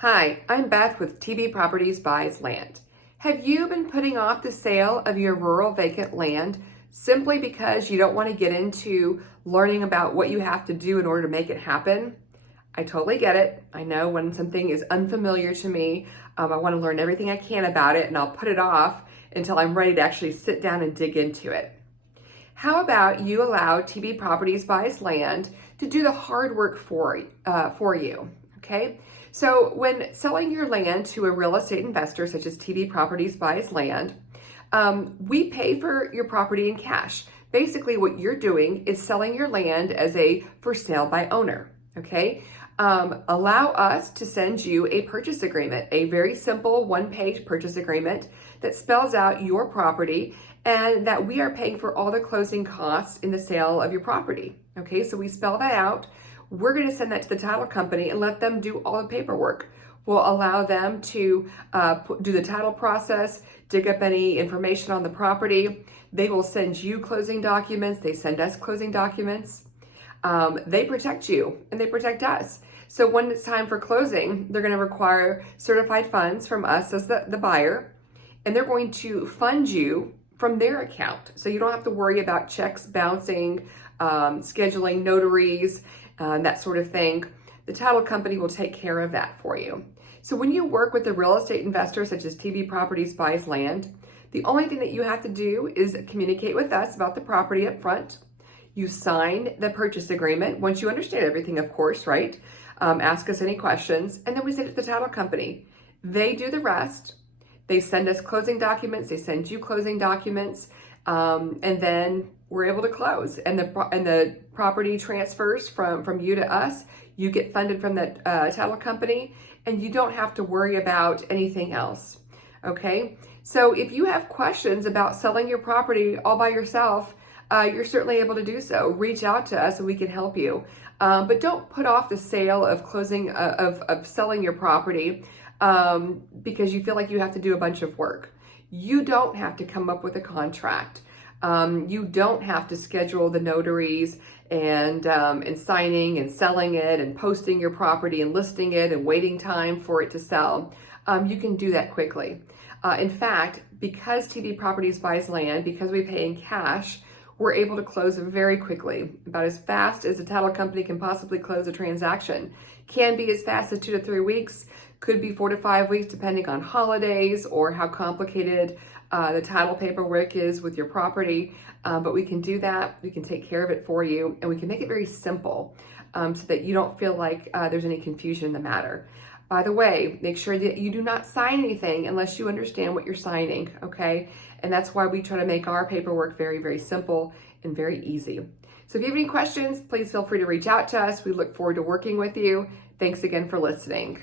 Hi, I'm Beth with TB Properties Buys Land. Have you been putting off the sale of your rural vacant land simply because you don't want to get into learning about what you have to do in order to make it happen? I totally get it. I know when something is unfamiliar to me, I want to learn everything I can about it, and I'll put it off until I'm ready to actually sit down and dig into it. How about you allow TB Properties Buys Land to do the hard work for you, okay? So when selling your land to a real estate investor such as TB Properties Buys Land, we pay for your property in cash. Basically what you're doing is selling your land as a for sale by owner, okay? Allow us to send you a purchase agreement, a very simple one-page purchase agreement that spells out your property and that we are paying for all the closing costs in the sale of your property. Okay, so we spell that out. We're going to send that to the title company and let them do all the paperwork. We'll allow them to do the title process, dig up any information on the property. They will send you closing documents. They send us closing documents. They protect you and they protect us. So when it's time for closing, they're going to require certified funds from us as the buyer, and they're going to fund you from their account. So you don't have to worry about checks bouncing, scheduling notaries, that sort of thing. The title company will take care of that for you. So when you work with a real estate investor such as TB Properties Buys Land, the only thing that you have to do is communicate with us about the property up front. You sign the purchase agreement once you understand everything, of course, right? Ask us any questions, and then we send it to the title company. They do the rest. They send us closing documents. They send you closing documents, and then we're able to close. And the property transfers from you to us. You get funded from the title company, and you don't have to worry about anything else. Okay. So if you have questions about selling your property all by yourself, you're certainly able to do so. Reach out to us and we can help you. But don't put off the sale of closing, of selling your property because you feel like you have to do a bunch of work. You don't have to come up with a contract. You don't have to schedule the notaries and signing and selling it and posting your property and listing it and waiting time for it to sell. You can do that quickly. In fact, because TB Properties Buys Land, because we pay in cash, we're able to close very quickly, about as fast as a title company can possibly close a transaction. Can be as fast as 2 to 3 weeks, could be 4 to 5 weeks depending on holidays or how complicated the title paperwork is with your property. But we can do that, we can take care of it for you, and we can make it very simple so that you don't feel like there's any confusion in the matter. By the way, make sure that you do not sign anything unless you understand what you're signing, okay? And that's why we try to make our paperwork very, very simple and very easy. So if you have any questions, please feel free to reach out to us. We look forward to working with you. Thanks again for listening.